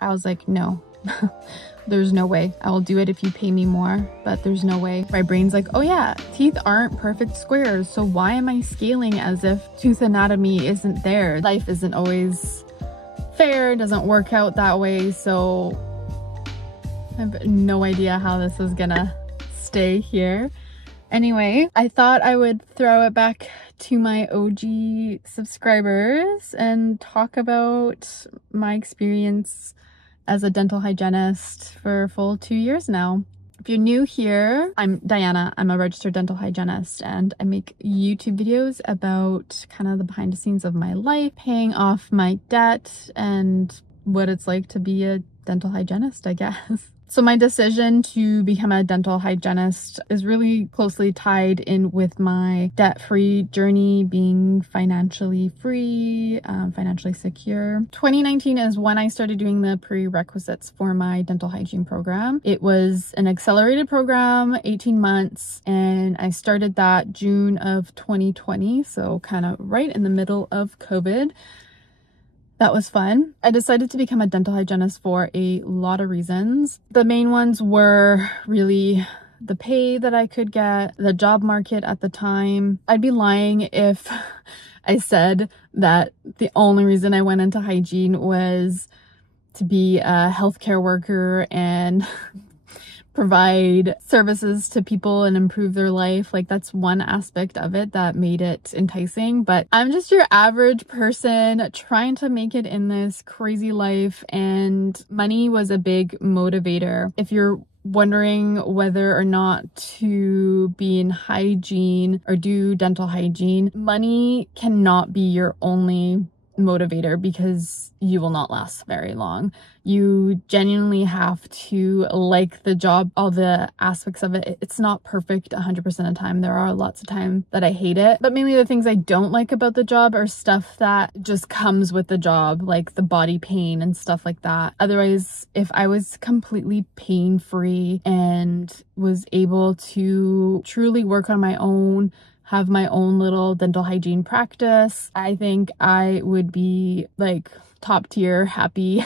I was like, no. There's no way. I will do it if you pay me more, but there's no way. My brain's like, oh yeah, teeth aren't perfect squares, so why am I scaling as if tooth anatomy isn't there? Life isn't always fair, it doesn't work out that way, so I have no idea how this is gonna stay here. Anyway, I thought I would throw it back to my OG subscribers and talk about my experience as a dental hygienist for a full 2 years now. If you're new here, I'm Dajana. I'm a registered dental hygienist and I make YouTube videos about kind of the behind the scenes of my life, paying off my debt, and what it's like to be a dental hygienist, I guess. So my decision to become a dental hygienist is really closely tied in with my debt-free journey, being financially free, financially secure. 2019 is when I started doing the prerequisites for my dental hygiene program. It was an accelerated program, 18 months, and I started that June of 2020, so kind of right in the middle of COVID. That was fun. I decided to become a dental hygienist for a lot of reasons. The main ones were really the pay that I could get, the job market at the time. I'd be lying if I said that the only reason I went into hygiene was to be a healthcare worker and provide services to people and improve their life. Like, that's one aspect of it that made it enticing, but I'm just your average person trying to make it in this crazy life, and money was a big motivator. If you're wondering whether or not to be in hygiene or do dental hygiene, money cannot be your only motivator because you will not last very long. You genuinely have to like the job, all the aspects of it. It's not perfect 100% of the time. There are lots of times that I hate it, but mainly the things I don't like about the job are stuff that just comes with the job, like the body pain and stuff like that. Otherwise, if I was completely pain-free and was able to truly work on my own, have my own little dental hygiene practice, I think I would be like top tier happy.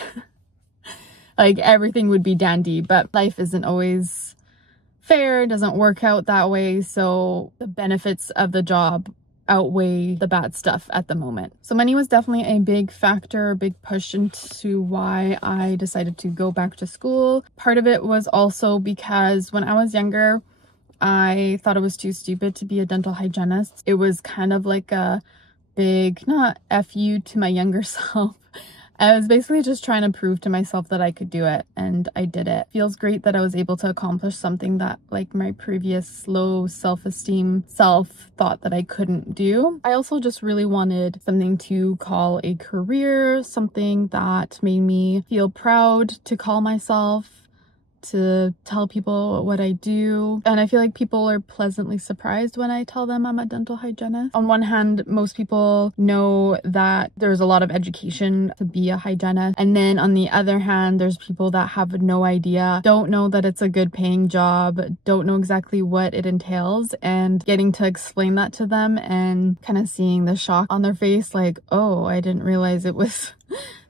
Like, everything would be dandy, but life isn't always fair, it doesn't work out that way, so the benefits of the job outweigh the bad stuff at the moment. So money was definitely a big factor, a big push into why I decided to go back to school. Part of it was also because when I was younger, I thought it was too stupid to be a dental hygienist. It was kind of like a big, not F you to my younger self. I was basically just trying to prove to myself that I could do it, and I did it. Feels great that I was able to accomplish something that, like, my previous low self-esteem self thought that I couldn't do. I also just really wanted something to call a career, something that made me feel proud to call myself, to tell people what I do. And I feel like people are pleasantly surprised when I tell them I'm a dental hygienist. On one hand, most people know that there's a lot of education to be a hygienist. And then on the other hand, there's people that have no idea, don't know that it's a good paying job, don't know exactly what it entails, and getting to explain that to them and kind of seeing the shock on their face, like, oh, I didn't realize it was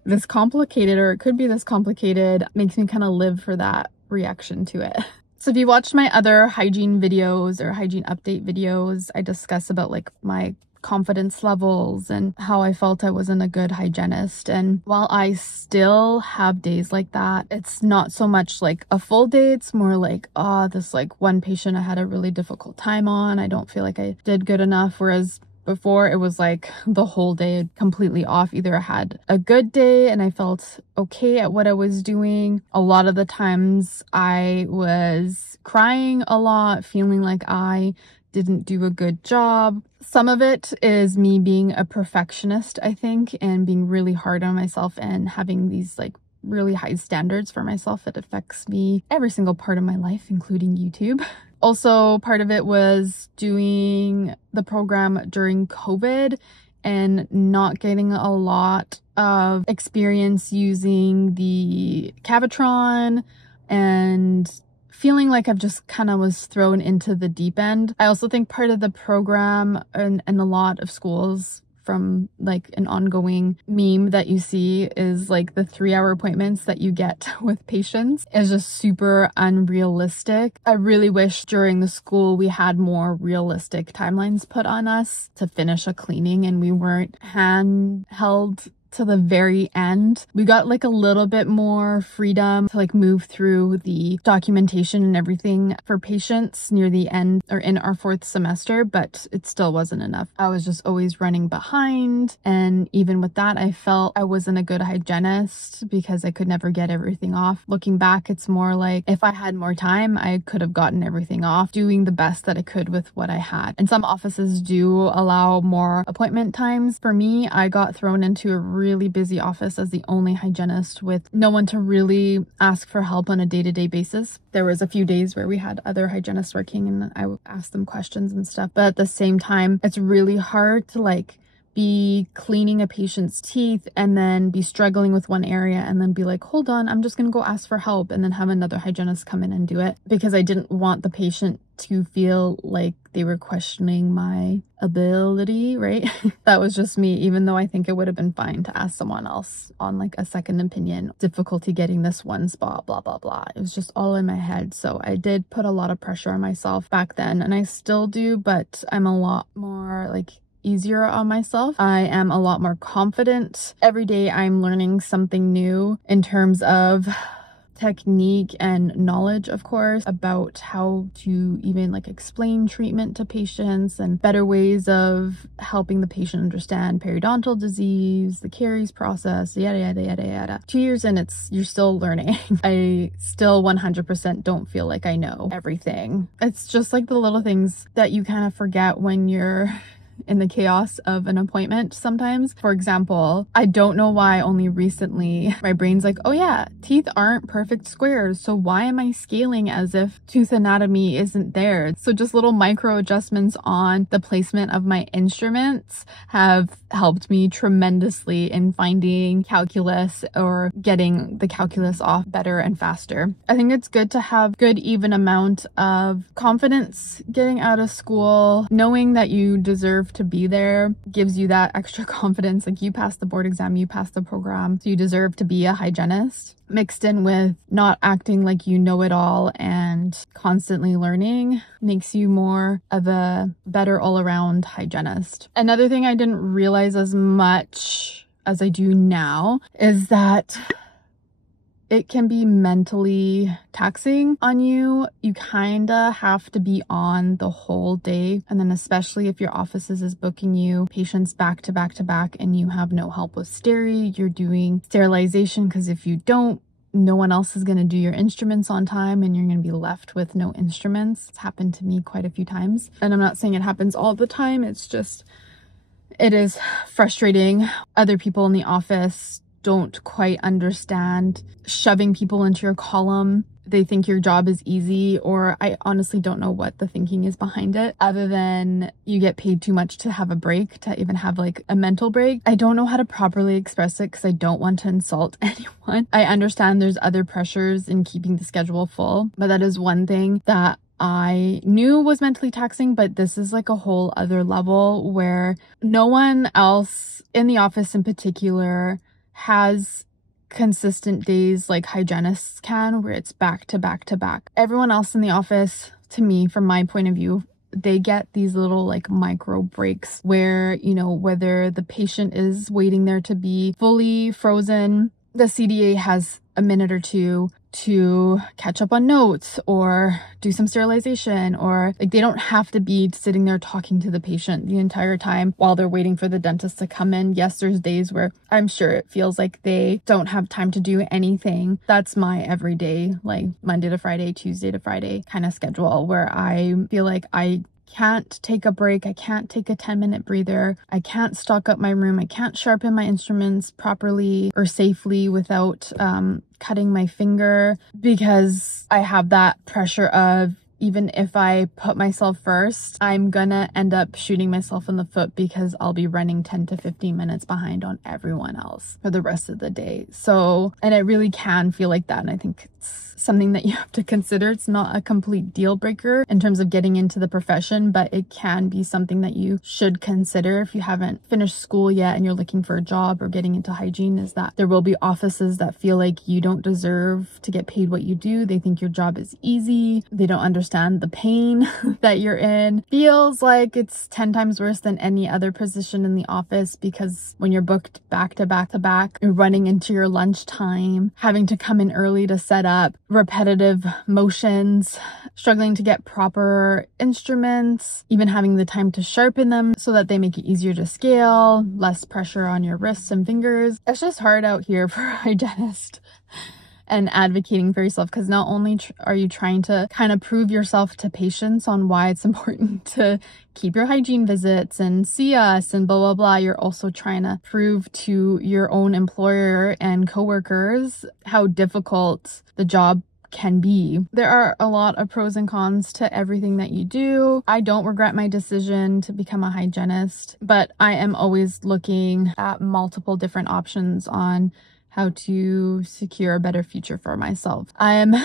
this complicated, or it could be this complicated, makes me kind of live for that reaction to it. So if you watched my other hygiene videos or hygiene update videos, I discuss about like my confidence levels and how I felt I wasn't a good hygienist. And while I still have days like that, it's not so much like a full day, it's more like, oh, this like one patient I had a really difficult time on, I don't feel like I did good enough. Whereas before, it was like the whole day completely off. Either I had a good day and I felt okay at what I was doing. A lot of the times I was crying a lot, feeling like I didn't do a good job. Some of it is me being a perfectionist, I think, and being really hard on myself and having these like really high standards for myself. It affects me every single part of my life, including YouTube. Also, part of it was doing the program during COVID and not getting a lot of experience using the Cavitron and feeling like I've just kind of was thrown into the deep end. I also think part of the program and a lot of schools from like an ongoing meme that you see is like the 3-hour appointments that you get with patients is just super unrealistic. I really wish during the school we had more realistic timelines put on us to finish a cleaning and we weren't handheld to the very end. We got like a little bit more freedom to like move through the documentation and everything for patients near the end or in our 4th semester, but it still wasn't enough. I was just always running behind, and even with that I felt I wasn't a good hygienist because I could never get everything off. Looking back, it's more like if I had more time I could have gotten everything off, doing the best that I could with what I had. And some offices do allow more appointment times. For me, I got thrown into a really busy office as the only hygienist with no one to really ask for help on a day-to-day basis. There was a few days where we had other hygienists working and I would ask them questions and stuff, but at the same time it's really hard to like be cleaning a patient's teeth and then be struggling with one area and then be like, hold on, I'm just gonna go ask for help, and then have another hygienist come in and do it, because I didn't want the patient to feel like they were questioning my ability, right? That was just me, even though I think it would have been fine to ask someone else on like a second opinion. Difficulty getting this one spot, blah, blah, blah. It was just all in my head. So I did put a lot of pressure on myself back then, and I still do, but I'm a lot more like easier on myself. I am a lot more confident. Every day I'm learning something new in terms of technique and knowledge, of course, about how to even like explain treatment to patients and better ways of helping the patient understand periodontal disease, the caries process, yada, yada, yada, yada. 2 years in, you're still learning. I still 100% don't feel like I know everything. It's just like the little things that you kind of forget when you're in the chaos of an appointment sometimes. For example, I don't know why only recently my brain's like, oh yeah, teeth aren't perfect squares, so why am I scaling as if tooth anatomy isn't there? So just little micro adjustments on the placement of my instruments have helped me tremendously in finding calculus or getting the calculus off better and faster. I think it's good to have good even amount of confidence getting out of school, knowing that you deserve to be there gives you that extra confidence. Like, you passed the board exam, you passed the program, so you deserve to be a hygienist, mixed in with not acting like you know it all and constantly learning makes you more of a better all-around hygienist. Another thing I didn't realize as much as I do now is that it can be mentally taxing on you. You kinda have to be on the whole day. And then especially if your offices is booking you patients back to back to back and you have no help with steri, you're doing sterilization, because if you don't, no one else is going to do your instruments on time and you're going to be left with no instruments. It's happened to me quite a few times. And I'm not saying it happens all the time. It's just, it is frustrating. Other people in the office don't quite understand shoving people into your column. They think your job is easy, or I honestly don't know what the thinking is behind it, other than you get paid too much to have a break, to even have like a mental break. I don't know how to properly express it because I don't want to insult anyone. I understand there's other pressures in keeping the schedule full, but that is one thing that I knew was mentally taxing, but this is like a whole other level where no one else in the office in particular has consistent days like hygienists can, where it's back to back to back. Everyone else in the office, to me, from my point of view, they get these little like micro breaks where, you know, whether the patient is waiting there to be fully frozen, the CDA has a minute or two to catch up on notes or do some sterilization, or like they don't have to be sitting there talking to the patient the entire time while they're waiting for the dentist to come in. Yes, there's days where I'm sure it feels like they don't have time to do anything. That's my everyday, like Monday to Friday, Tuesday to Friday kind of schedule, where I feel like I can't take a break. I can't take a 10-minute breather. I can't stock up my room. I can't sharpen my instruments properly or safely without cutting my finger, because I have that pressure of even if I put myself first, I'm gonna end up shooting myself in the foot because I'll be running 10 to 15 minutes behind on everyone else for the rest of the day. So, and it really can feel like that. And I think it's something that you have to consider. It's not a complete deal breaker in terms of getting into the profession, but it can be something that you should consider if you haven't finished school yet and you're looking for a job or getting into hygiene, is that there will be offices that feel like you don't deserve to get paid what you do. They think your job is easy. They don't understand the pain that you're in. Feels like it's 10 times worse than any other position in the office, because when you're booked back to back to back, you're running into your lunchtime, having to come in early to set up, repetitive motions, struggling to get proper instruments, even having the time to sharpen them so that they make it easier to scale, less pressure on your wrists and fingers. It's just hard out here for a hygienist and advocating for yourself, because not only are you trying to kind of prove yourself to patients on why it's important to keep your hygiene visits and see us and blah, blah, blah, you're also trying to prove to your own employer and coworkers how difficult the job can be. There are a lot of pros and cons to everything that you do. I don't regret my decision to become a hygienist, but I am always looking at multiple different options on how to secure a better future for myself. I'm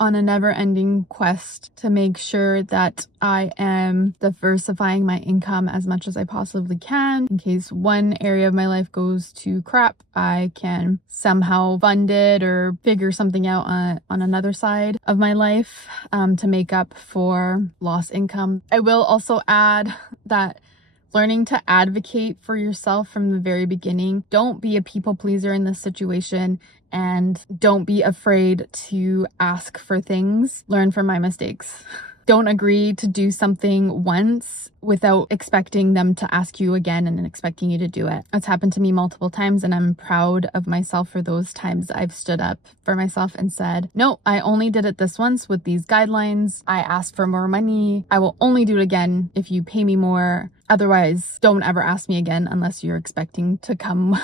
on a never-ending quest to make sure that I am diversifying my income as much as I possibly can. In case one area of my life goes to crap, I can somehow fund it or figure something out on another side of my life to make up for lost income. I will also add that learning to advocate for yourself from the very beginning. Don't be a people pleaser in this situation, and don't be afraid to ask for things. Learn from my mistakes. Don't agree to do something once without expecting them to ask you again and expecting you to do it. It's happened to me multiple times, and I'm proud of myself for those times I've stood up for myself and said, no, I only did it this once with these guidelines. I asked for more money. I will only do it again if you pay me more. Otherwise, don't ever ask me again unless you're expecting to come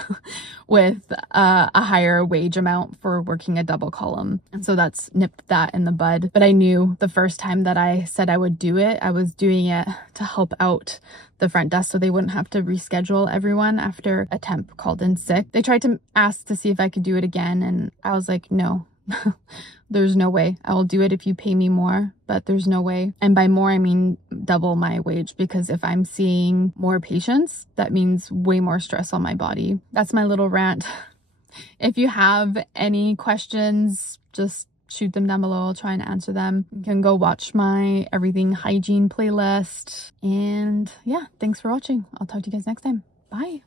with a higher wage amount for working a double column. And so that's nipped that in the bud. But I knew the first time that I said I would do it, I was doing it to help out the front desk so they wouldn't have to reschedule everyone after a temp called in sick. They tried to ask to see if I could do it again, and I was like, no. There's no way. I will do it if you pay me more, but there's no way. And by more, I mean double my wage, because if I'm seeing more patients, that means way more stress on my body. That's my little rant. If you have any questions, just shoot them down below. I'll try and answer them. You can go watch my everything hygiene playlist. And yeah, thanks for watching. I'll talk to you guys next time. Bye.